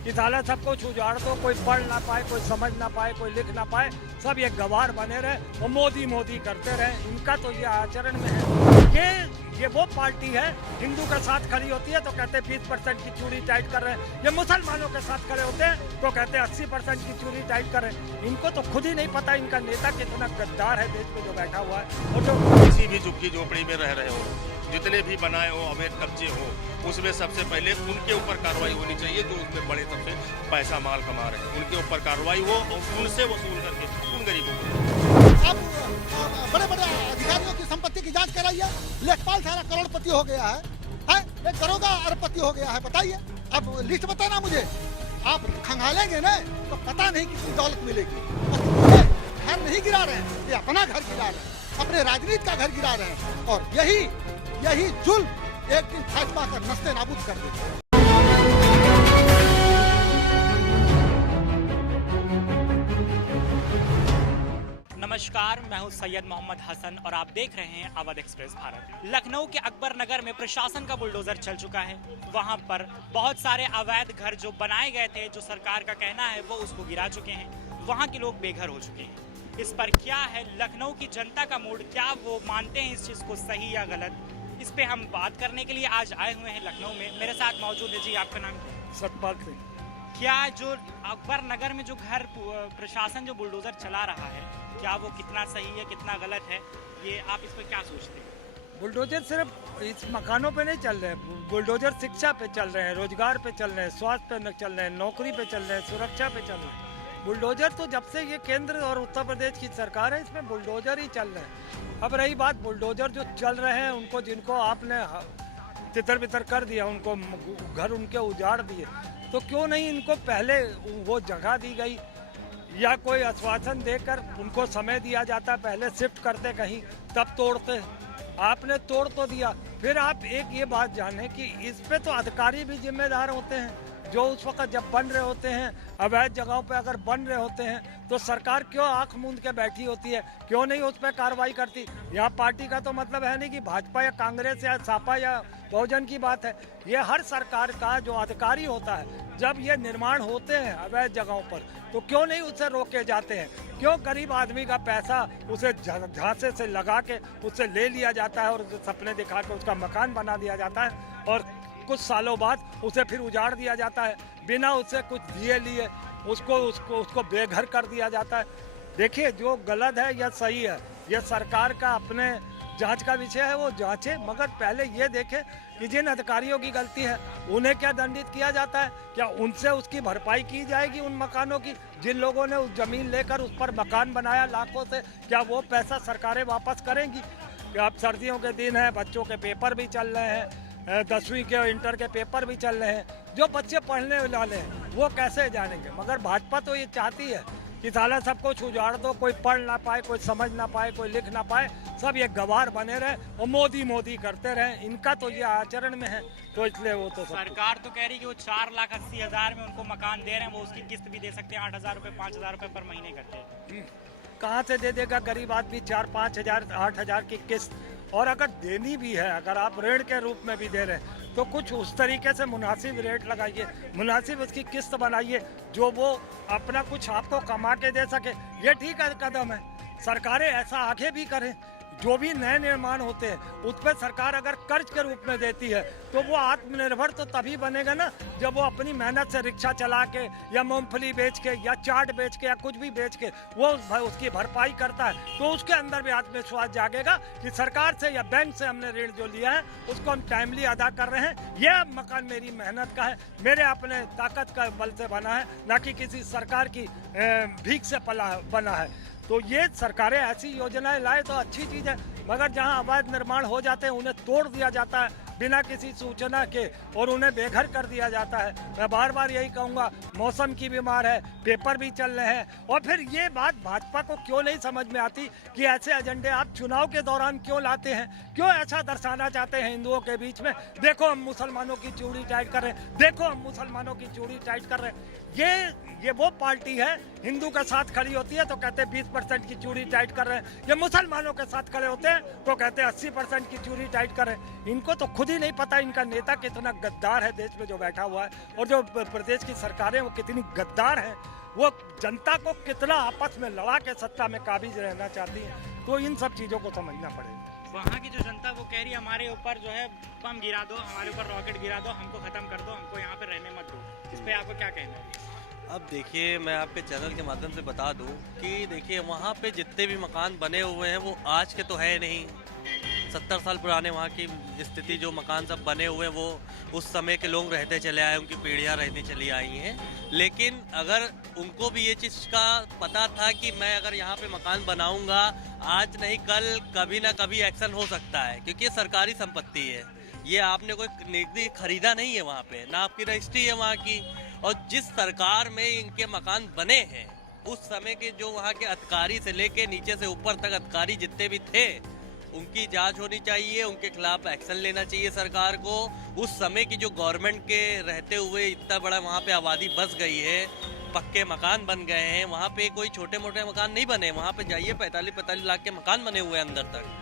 कि साला सब कुछ उजाड़ दो, कोई पढ़ ना पाए, कोई समझ ना पाए, कोई लिख ना पाए, सब ये गवार बने रहे और मोदी मोदी करते रहे। इनका तो ये आचरण में है। ये वो पार्टी है हिंदू के साथ खड़ी होती है तो कहते हैं 20% की चूड़ी टाइट कर रहे हैं। ये मुसलमानों के साथ खड़े होते हैं तो कहते हैं 80% की चूड़ी टाइट कर रहे हैं। इनको तो खुद ही नहीं पता इनका नेता कितना गद्दार है देश में जो बैठा हुआ है। और जो किसी भी झुग्गी झोपड़ी में रह रहे हो, जितने भी बनाए हो, अवैध कब्जे हो, उसमें सबसे पहले उनके ऊपर कार्रवाई होनी चाहिए जो उसमें बड़े सबसे पैसा माल कमा रहे हैं। उनके ऊपर कार्रवाई हो और उनसे वसूल करके उन गरीबों को। अब बड़े बड़े अधिकारियों की संपत्ति की जांच कराइए। लेखपाल सारा करोड़पति हो गया है? एक दरोगा अरबपति हो गया है। बताइए, अब लिस्ट बताना मुझे। आप खंगालेंगे ना तो पता नहीं कितनी दौलत मिलेगी। घर नहीं गिरा रहे हैं, ये अपना घर गिरा रहे हैं, अपने राजनीति का घर गिरा रहे हैं। और यही जुल्म एक दिन भाजपा का नस्ते नाबूद कर देगा। नमस्कार, मैं हूं सैयद मोहम्मद हसन और आप देख रहे हैं अवध एक्सप्रेस भारत। लखनऊ के अकबर नगर में प्रशासन का बुलडोजर चल चुका है। वहां पर बहुत सारे अवैध घर जो बनाए गए थे, जो सरकार का कहना है वो उसको गिरा चुके हैं। वहां के लोग बेघर हो चुके हैं। इस पर क्या है लखनऊ की जनता का मूड, क्या वो मानते हैं इस चीज को सही या गलत? इस पे हम बात करने के लिए आज आए हुए हैं लखनऊ में। मेरे साथ मौजूद है जी, आपका नाम? सतपाल सिंह। क्या जो अकबर नगर में जो घर प्रशासन जो बुलडोजर चला रहा है, क्या वो कितना सही है कितना गलत है, ये आप इस पर क्या सोचते हैं? बुलडोजर सिर्फ इस मकानों पे नहीं चल रहे हैं, बुलडोजर शिक्षा पे चल रहे हैं, रोजगार पे चल रहे हैं, स्वास्थ्य पे चल रहे हैं, नौकरी पे चल रहे हैं, सुरक्षा पे चल रहे हैं। बुलडोजर तो जब से ये केंद्र और उत्तर प्रदेश की सरकार है, इसमें बुलडोजर ही चल रहे हैं। अब रही बात बुलडोजर जो चल रहे हैं उनको, जिनको आपने तितर बितर कर दिया, उनको घर उनके उजाड़ दिए, तो क्यों नहीं इनको पहले वो जगह दी गई या कोई आश्वासन देकर उनको समय दिया जाता, पहले शिफ्ट करते कहीं तब तोड़ते। आपने तोड़ तो दिया। फिर आप एक ये बात जाने कि इस पे तो अधिकारी भी जिम्मेदार होते हैं, जो उस वक्त जब बन रहे होते हैं, अवैध जगहों पे अगर बन रहे होते हैं तो सरकार क्यों आंख मूंद के बैठी होती है, क्यों नहीं उस पर कार्रवाई करती? यहाँ पार्टी का तो मतलब है नहीं कि भाजपा या कांग्रेस या सपा या बहुजन की बात है। ये हर सरकार का जो अधिकारी होता है, जब ये निर्माण होते हैं अवैध जगहों पर तो क्यों नहीं उसे रोके जाते हैं? क्यों गरीब आदमी का पैसा उसे झांसे से लगा के उससे ले लिया जाता है और सपने दिखा के उसका मकान बना दिया जाता है और कुछ सालों बाद उसे फिर उजाड़ दिया जाता है, बिना उससे कुछ दिए लिए उसको बेघर कर दिया जाता है। देखिए, जो गलत है या सही है, ये सरकार का अपने जांच का विषय है, वो जांचे, मगर पहले ये देखे कि जिन अधिकारियों की गलती है उन्हें क्या दंडित किया जाता है, क्या उनसे उसकी भरपाई की जाएगी उन मकानों की? जिन लोगों ने उस जमीन लेकर उस पर मकान बनाया लाखों से, क्या वो पैसा सरकारें वापस करेंगी? अब सर्दियों के दिन है, बच्चों के पेपर भी चल रहे हैं, 10वीं के इंटर के पेपर भी चल रहे हैं, जो बच्चे पढ़ने वाले हैं वो कैसे जानेंगे? मगर भाजपा तो ये चाहती है कि साला सब कुछ उजाड़ दो, कोई पढ़ ना पाए, कोई समझ ना पाए, कोई लिख ना पाए, सब ये गवार बने रहे और मोदी मोदी करते रहे। इनका तो ये आचरण में है, तो इसलिए वो तो सरकार तो कह रही है कि वो 4,80,000 में उनको मकान दे रहे हैं, वो उसकी किस्त भी दे सकते हैं 8,000 रुपये 5,000 रुपये पर महीने करके। कहाँ से दे देगा गरीब आदमी 4-5 हजार 8,000 की किस्त? और अगर देनी भी है, अगर आप ऋण के रूप में भी दे रहे हैं तो कुछ उस तरीके से मुनासिब रेट लगाइए, मुनासिब उसकी किस्त बनाइए जो वो अपना कुछ आपको कमा के दे सके। ये ठीक है कदम है, सरकारें ऐसा आगे भी करें। जो भी नए निर्माण होते हैं उस पर सरकार अगर कर्ज के रूप में देती है तो वो आत्मनिर्भर तो तभी बनेगा ना जब वो अपनी मेहनत से रिक्शा चला के या मूंगफली बेच के या चाट बेच के या कुछ भी बेच के वो उसकी भरपाई करता है, तो उसके अंदर भी आत्मविश्वास जागेगा कि सरकार से या बैंक से हमने ऋण जो लिया है उसको हम टाइमली अदा कर रहे हैं। यह मकान मेरी मेहनत का है, मेरे अपने ताकत का बल से बना है, ना कि किसी सरकार की भीख से बना है। तो ये सरकारें ऐसी योजनाएं लाए तो अच्छी चीज़ है, मगर जहां अवैध निर्माण हो जाते हैं उन्हें तोड़ दिया जाता है बिना किसी सूचना के और उन्हें बेघर कर दिया जाता है। मैं बार बार यही कहूँगा, मौसम की बीमार है, पेपर भी चल रहे हैं। और फिर ये बात भाजपा को क्यों नहीं समझ में आती कि ऐसे एजेंडे आप चुनाव के दौरान क्यों लाते हैं? क्यों ऐसा दर्शाना चाहते हैं हिंदुओं के बीच में, देखो हम मुसलमानों की चूड़ी टाइट कर रहे हैं, देखो हम मुसलमानों की चूड़ी टाइट कर रहे हैं। ये वो पार्टी है हिंदू के साथ खड़ी होती है तो कहते हैं 20% की चूड़ी टाइट कर रहे हैं, ये मुसलमानों के साथ खड़े होते हैं तो कहते हैं 80% की चूड़ी टाइट कर रहे हैं। इनको तो खुद ही नहीं पता इनका नेता कितना गद्दार है देश में जो बैठा हुआ है, और जो प्रदेश की सरकारें वो कितनी गद्दार हैं, वो जनता को कितना आपस में लड़ा के सत्ता में काबिज रहना चाहती है। तो इन सब चीज़ों को समझना पड़ेगा। वहाँ की जो जनता वो कह रही है हमारे ऊपर जो है बम गिरा दो, हमारे ऊपर रॉकेट गिरा दो, हमको खत्म कर दो, हमको यहाँ पे रहने मत दो। इस पे आपको क्या कहना है? अब देखिए, मैं आपके चैनल के माध्यम से बता दूं कि देखिए वहाँ पे जितने भी मकान बने हुए हैं वो आज के तो है नहीं। 70 साल पुराने वहाँ की स्थिति, जो मकान सब बने हुए हैं वो उस समय के लोग रहते चले आए, उनकी पीढ़ियाँ रहती चली आई हैं। लेकिन अगर उनको भी ये चीज़ का पता था कि मैं अगर यहाँ पे मकान बनाऊँगा, आज नहीं कल कभी ना कभी एक्शन हो सकता है, क्योंकि ये सरकारी संपत्ति है। ये आपने कोई निजी खरीदा नहीं है, वहाँ पे ना आपकी रजिस्ट्री है वहाँ की। और जिस सरकार में इनके मकान बने हैं, उस समय के जो वहाँ के अधिकारी से लेके नीचे से ऊपर तक अधिकारी जितने भी थे, उनकी जांच होनी चाहिए, उनके खिलाफ एक्शन लेना चाहिए सरकार को। उस समय की जो गवर्नमेंट के रहते हुए इतना बड़ा वहाँ पे आबादी बस गई है, पक्के मकान बन गए हैं, वहाँ पे कोई छोटे मोटे मकान नहीं बने। वहाँ पे जाइए 45-45 लाख के मकान बने हुए हैं अंदर तक।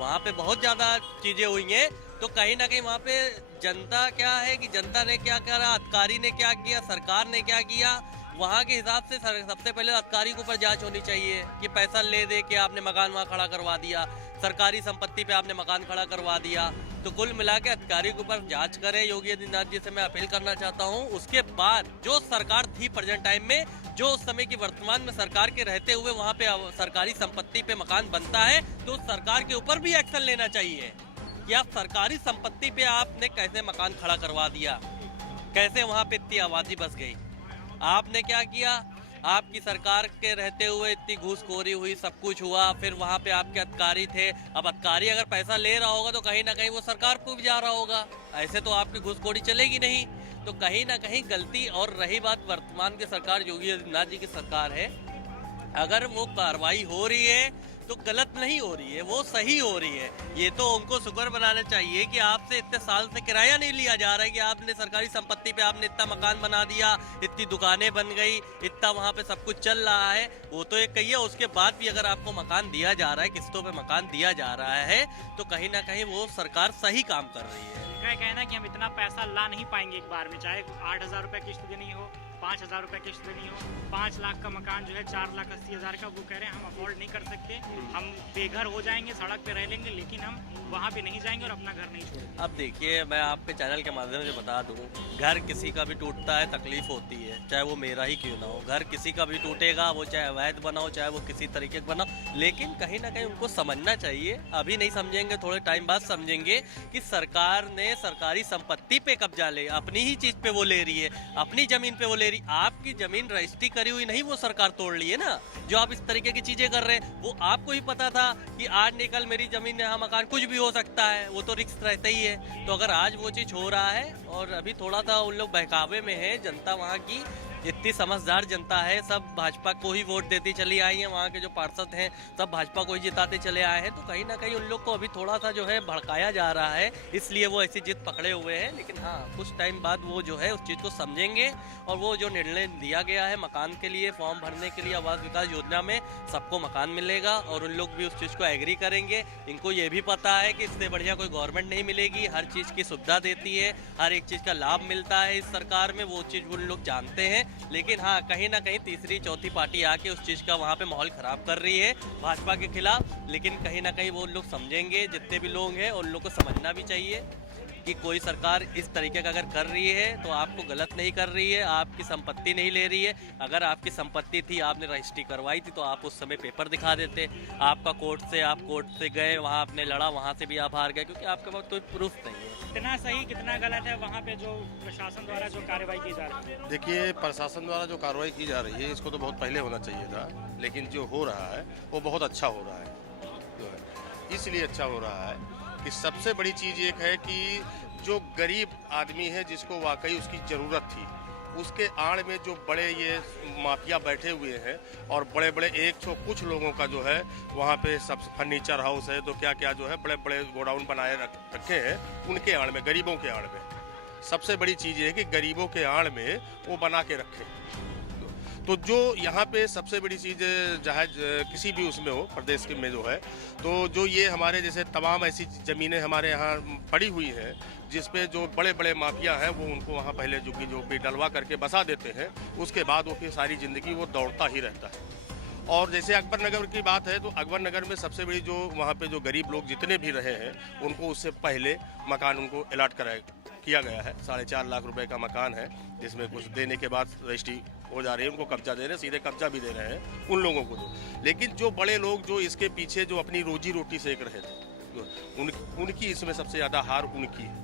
वहाँ पे बहुत ज़्यादा चीज़ें हुई हैं। तो कहीं ना कहीं वहाँ पे जनता क्या है कि जनता ने क्या करा, अधिकारी ने क्या किया, सरकार ने क्या किया, वहाँ के हिसाब से सबसे पहले अधिकारी के ऊपर जांच होनी चाहिए कि पैसा ले दे के आपने मकान वहाँ खड़ा करवा दिया, सरकारी संपत्ति पे आपने मकान खड़ा करवा दिया। तो कुल मिला के अधिकारी के ऊपर जांच करें। योगी आदित्यनाथ जी से मैं अपील करना चाहता हूँ। उसके बाद जो सरकार थी प्रेजेंट टाइम में, जो उस समय की वर्तमान में सरकार के रहते हुए वहाँ पे सरकारी संपत्ति पे मकान बनता है, तो सरकार के ऊपर भी एक्शन लेना चाहिए कि आप सरकारी संपत्ति पे आपने कैसे मकान खड़ा करवा दिया, कैसे वहाँ पे इतनी आबादी बस गई। आपने क्या किया, आपकी सरकार के रहते हुए इतनी घूसखोरी हुई, सब कुछ हुआ, फिर वहाँ पे आपके अधिकारी थे। अब अधिकारी अगर पैसा ले रहा होगा तो कहीं ना कहीं वो सरकार को भी जा रहा होगा, ऐसे तो आपकी घूसखोरी चलेगी नहीं। तो कहीं ना कहीं गलती। और रही बात वर्तमान की सरकार, योगी आदित्यनाथ जी की सरकार है, अगर वो कार्रवाई हो रही है तो गलत नहीं हो रही है, वो सही हो रही है। ये तो उनको शुक्र बनाना चाहिए कि आपसे इतने साल से किराया नहीं लिया जा रहा है, कि आपने सरकारी संपत्ति पे आपने इतना मकान बना दिया, इतनी दुकानें बन गई, इतना वहाँ पे सब कुछ चल रहा है। वो तो एक कहिए, उसके बाद भी अगर आपको मकान दिया जा रहा है, किस्तों पे मकान दिया जा रहा है, तो कहीं ना कहीं वो सरकार सही काम कर रही है। क्या कहना है कि हम इतना पैसा ला नहीं पाएंगे एक बार में, चाहे 8,000 रुपये किस्त देनी हो, 5,000 रुपये किस्त देनी हो। 5 लाख का मकान जो है 4,80,000 का, वो कह रहे हैं हम अफोर्ड नहीं कर सकते, हम बेघर हो जाएंगे, सड़क पे रह लेंगे, लेकिन हम वहाँ पे नहीं जाएंगे और अपना घर नहीं छोड़ेंगे। अब देखिए, मैं आपके चैनल के माध्यम से बता दूं, घर किसी का भी टूटता है, तकलीफ होती है, चाहे वो मेरा ही क्यों ना हो। घर किसी का भी टूटेगा, वो चाहे अवैध बना हो, चाहे वो किसी तरीके का बना हो, लेकिन कहीं ना कहीं उनको समझना चाहिए। अभी नहीं समझेंगे, थोड़े टाइम बाद समझेंगे कि सरकार ने सरकारी संपत्ति पे कब्जा ले, अपनी ही चीज पे वो ले रही है, अपनी जमीन पे वो ले रही। आपकी जमीन रजिस्ट्री करी हुई नहीं, वो सरकार तोड़ ली है ना। जो आप इस तरीके की चीजें कर रहे हैं, वो आपको ही पता था कि आज निकल मेरी जमीन, यहाँ मकान कुछ भी हो सकता है, वो तो रिस्क रहता ही है। तो अगर आज वो चीज हो रहा है, और अभी थोड़ा सा उन लोग बहकावे में है, जनता वहाँ की इतनी समझदार जनता है, सब भाजपा को ही वोट देती चली आई है, वहाँ के जो पार्षद हैं सब भाजपा को ही जिताते चले आए हैं। तो कहीं ना कहीं उन लोग को अभी थोड़ा सा जो है भड़काया जा रहा है, इसलिए वो ऐसी जिद पकड़े हुए हैं। लेकिन हाँ, कुछ टाइम बाद वो जो है उस चीज़ को समझेंगे, और वो जो निर्णय दिया गया है मकान के लिए, फॉर्म भरने के लिए आवास विकास योजना में सबको मकान मिलेगा, और उन लोग भी उस चीज़ को एग्री करेंगे। इनको ये भी पता है कि इससे बढ़िया कोई गवर्नमेंट नहीं मिलेगी, हर चीज़ की सुविधा देती है, हर एक चीज़ का लाभ मिलता है इस सरकार में, वो चीज़ उन लोग जानते हैं। लेकिन हाँ, कहीं ना कहीं तीसरी चौथी पार्टी आके उस चीज़ का वहाँ पे माहौल ख़राब कर रही है भाजपा के खिलाफ। लेकिन कहीं ना कहीं वो लोग समझेंगे, जितने भी लोग हैं उन लोग को समझना भी चाहिए कि कोई सरकार इस तरीके का अगर कर रही है तो आपको गलत नहीं कर रही है, आपकी संपत्ति नहीं ले रही है। अगर आपकी संपत्ति थी, आपने रजिस्ट्री करवाई थी, तो आप उस समय पेपर दिखा देते। आप कोर्ट से गए, वहाँ आपने लड़ा, वहाँ से भी आप हार गए, क्योंकि आपके पास कोई प्रूफ नहीं है। कितना सही कितना गलत है वहाँ पे जो प्रशासन द्वारा जो कार्रवाई की जा रही है? देखिए, प्रशासन द्वारा जो कार्रवाई की जा रही है, इसको तो बहुत पहले होना चाहिए था, लेकिन जो हो रहा है वो बहुत अच्छा हो रहा है। इसलिए अच्छा हो रहा है कि सबसे बड़ी चीज़ एक है कि जो गरीब आदमी है, जिसको वाकई उसकी ज़रूरत थी, उसके आड़ में जो बड़े ये माफिया बैठे हुए हैं, और बड़े बड़े 100 कुछ लोगों का जो है वहाँ पे सब फर्नीचर हाउस है, तो क्या क्या जो है बड़े बड़े गोडाउन बनाए रखे हैं, उनके आड़ में, गरीबों के आड़ में। सबसे बड़ी चीज़ ये है कि गरीबों के आड़ में वो बना के रखे। तो जो यहाँ पे सबसे बड़ी चीज़ जहाँ किसी भी उसमें हो प्रदेश के में जो है, तो जो ये हमारे जैसे तमाम ऐसी ज़मीनें हमारे यहाँ पड़ी हुई हैं जिस पे जो बड़े बड़े माफिया हैं वो उनको वहाँ पहले झुग्गी झोपड़ी डलवा करके बसा देते हैं, उसके बाद वो फिर सारी ज़िंदगी वो दौड़ता ही रहता है। और जैसे अकबर नगर की बात है तो अकबर नगर में सबसे बड़ी जो वहाँ पे जो गरीब लोग जितने भी रहे हैं उनको उससे पहले मकान उनको अलॉट किया गया है। 4.5 लाख रुपए का मकान है जिसमें कुछ देने के बाद रजिस्ट्री हो जा रही है, उनको कब्जा दे रहे हैं, सीधे कब्जा भी दे रहे हैं उन लोगों को जो। लेकिन जो बड़े लोग जो इसके पीछे जो अपनी रोजी रोटी सेक रहे थे उनकी इसमें सबसे ज़्यादा हार उनकी है,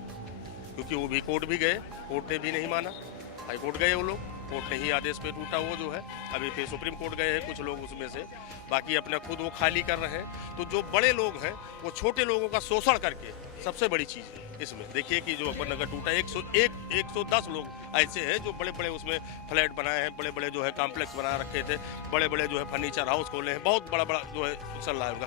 क्योंकि वो भी कोर्ट भी गए, कोर्ट ने भी नहीं माना, हाई कोर्ट गए वो लोग, कोर्ट ने ही आदेश पे टूटा वो जो है। अभी फिर सुप्रीम कोर्ट गए हैं कुछ लोग उसमें से, बाकी अपना खुद वो खाली कर रहे हैं। तो जो बड़े लोग हैं वो छोटे लोगों का शोषण करके, सबसे बड़ी चीज़ है इसमें देखिए कि जो अकबर नगर टूटा 110 लोग ऐसे हैं जो बड़े बड़े उसमें फ्लैट बनाए हैं, बड़े बड़े जो है कॉम्प्लेक्स बना रखे थे, बड़े बड़े जो है फर्नीचर हाउस खोले हैं, बहुत बड़ा बड़ा जो है चल रहा है उनका,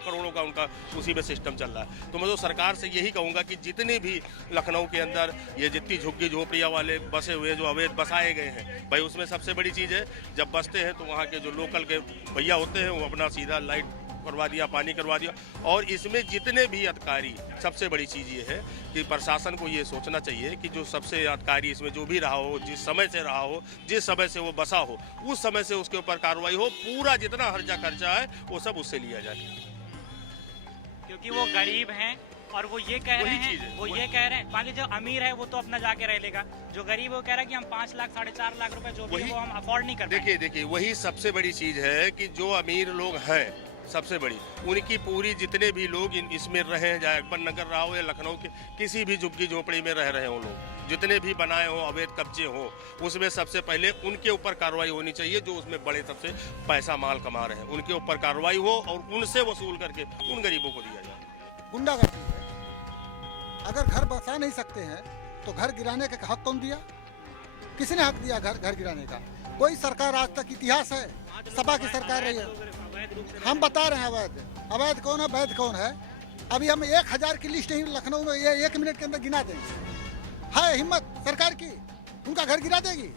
करोड़ों का उनका उसी में सिस्टम चल रहा है। तो मैं तो सरकार से यही कहूँगा कि जितने भी लखनऊ के अंदर ये जितनी झुग्गी झोपड़ियाँ वाले बसे हुए जो अवैध बसाए गए हैं भाई, उसमें सबसे बड़ी चीज़ है जब बसते हैं तो वहाँ के जो लोकल के भैया होते हैं वो अपना सीधा लाइट करवा दिया, पानी करवा दिया। और इसमें जितने भी अधिकारी, सबसे बड़ी चीज़ ये है कि प्रशासन को ये सोचना चाहिए कि जो सबसे अधिकारी इसमें जो भी रहा हो, जिस समय से रहा हो, जिस समय से वो बसा हो, उस समय से उसके ऊपर कार्रवाई हो, पूरा जितना हर्जा खर्चा है वो सब उससे लिया जाए, क्योंकि वो गरीब हैं और वो ये कह रहे हैं, ये कह रहे हैं, मान लीजिए जो अमीर है वो तो अपना जाके रह लेगा, जो गरीब है वो कह रहा है कि हम 5 लाख 4.5 लाख रुपए जो भी है वो हम अफोर्ड नहीं कर पाएंगे। देखिए वही सबसे बड़ी चीज़ है कि जो अमीर लोग हैं सबसे बड़ी, उनकी पूरी जितने भी लोग इसमें रहे हैं, चाहे अकबर नगर रहा हो या लखनऊ के किसी भी झुग्गी झोपड़ी में रह रहे हो लोग, जितने भी बनाए हो, अवैध कब्जे हो, उसमें सबसे पहले उनके ऊपर कार्रवाई होनी चाहिए जो उसमें बड़े सबसे पैसा माल कमा रहे हैं, उनके ऊपर कार्रवाई हो और उनसे वसूल करके उन गरीबों को दिया जाए। गुंडागर्दी है। अगर घर बसा नहीं सकते हैं तो घर गिराने का हक कौन दिया? किसने हक दिया घर गिराने का? कोई सरकार आज तक इतिहास है, सपा की सरकार रही है। हम बता रहे हैं अवैध कौन है, वैध कौन है। अभी हम 1000 की लिस्ट ही लखनऊ में ये 1 मिनट के अंदर गिना देंगे। है हिम्मत सरकार की? उनका घर गिरा देगी,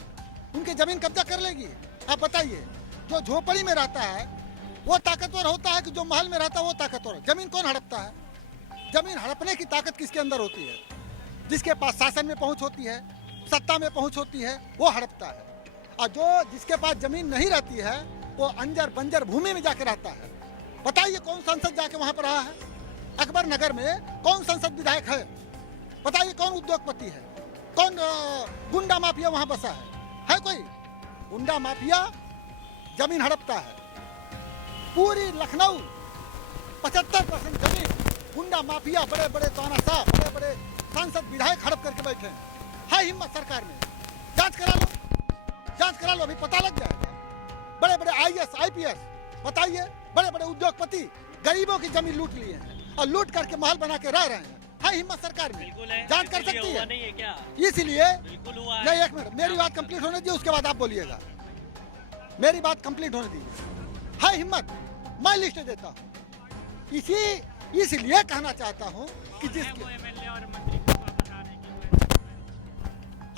उनकी जमीन कब्जा कर लेगी? आप बताइए, जो झोपड़ी में रहता है वो ताकतवर होता है कि जो महल में रहता है वो ताकतवर? जमीन कौन हड़पता है? जमीन हड़पने की ताकत किसके अंदर होती है? जिसके पास शासन में पहुंच होती है, सत्ता में पहुंच होती है, वो हड़पता है। और जो जिसके पास जमीन नहीं रहती है वो अंजर बंजर भूमि में जाके रहता है। बताइए कौन सांसद जाके वहां पर रहा है? अकबर नगर में कौन संसद विधायक है? बताइए कौन उद्योगपति है? कौन गुंडा माफिया वहां बसा है कोई? गुंडा माफिया जमीन हड़पता है। पूरी लखनऊ 75% जमीन गुंडा माफिया, बड़े बड़े तानाशाह, बड़े बड़े सांसद विधायक हड़प करके बैठे हैं। है हिम्मत सरकार में? जांच करा लो, अभी पता लग जाएगा। बड़े बड़े IAS IPS, बताइए, बड़े बड़े उद्योगपति गरीबों की जमीन लूट लिए हैं और लूट करके महल बना के रह रहे हैं। है हिम्मत सरकार में? जांच कर सकती है? इसीलिए नहीं, 1 मिनट, मेरी बात कंप्लीट होने दीजिए, उसके बाद आप बोलिएगा। मेरी बात कंप्लीट होने दीजिए। है हिम्मत? मैं लिस्ट देता हूँ। इसलिए कहना चाहता हूँ कि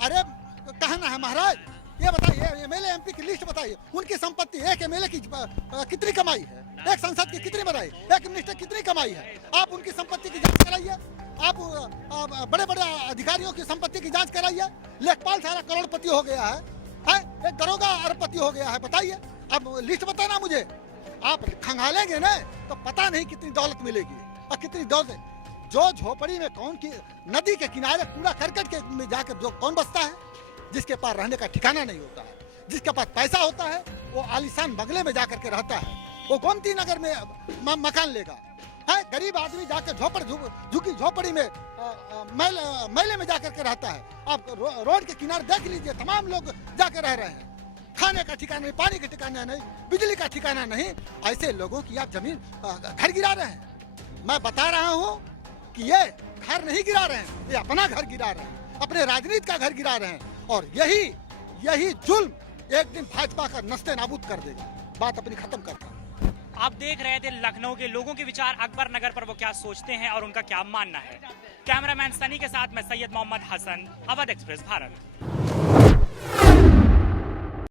अरे कहना है महाराज, ये बताइए MLA MP की लिस्ट बताइए, उनकी संपत्ति, एक MLA की कितनी कमाई है, एक सांसद की कितनी बनाई, एक मिनिस्टर कितनी कमाई है। आप उनकी संपत्ति की जांच कराइए, आप बड़े बड़े अधिकारियों की संपत्ति की जांच कराइए। लेखपाल सारा करोड़पति हो गया है, एक दरोगा अरबपति हो गया है। बताइए, अब लिस्ट बताना मुझे। आप खंगालेंगे ना तो पता नहीं कितनी दौलत मिलेगी और कितनी दौलत। जो झोपड़ी में कौन की नदी के किनारे कूड़ा करकट के में जाकर जो कौन बसता है, जिसके पास रहने का ठिकाना नहीं होता है, जिसके पास पैसा होता है वो आलीशान बंगले में जाकर के रहता है, वो गोमती नगर में मकान लेगा। है गरीब आदमी जाकर झुकी झोपड़ी में मेले में जाकर के रहता है। आप रोड के किनारे देख लीजिए, तमाम लोग जाकर रह रहे हैं। खाने का ठिकाना नहीं, पानी का ठिकाना नहीं, बिजली का ठिकाना नहीं। ऐसे लोगों की आप जमीन घर गिरा रहे हैं। मैं बता रहा हूँ कि ये घर नहीं गिरा रहे हैं, ये अपना घर गिरा रहे हैं, अपने राजनीति का घर गिरा रहे हैं। और यही जुल्म एक दिन भाजपा का नस्ते नाबूद कर देगा। बात अपनी खत्म करता हूं। आप देख रहे थे लखनऊ के लोगों के विचार अकबर नगर पर, वो क्या सोचते हैं और उनका क्या मानना है। कैमरामैन सनी के साथ मैं सैयद मोहम्मद हसन, अवध एक्सप्रेस भारत।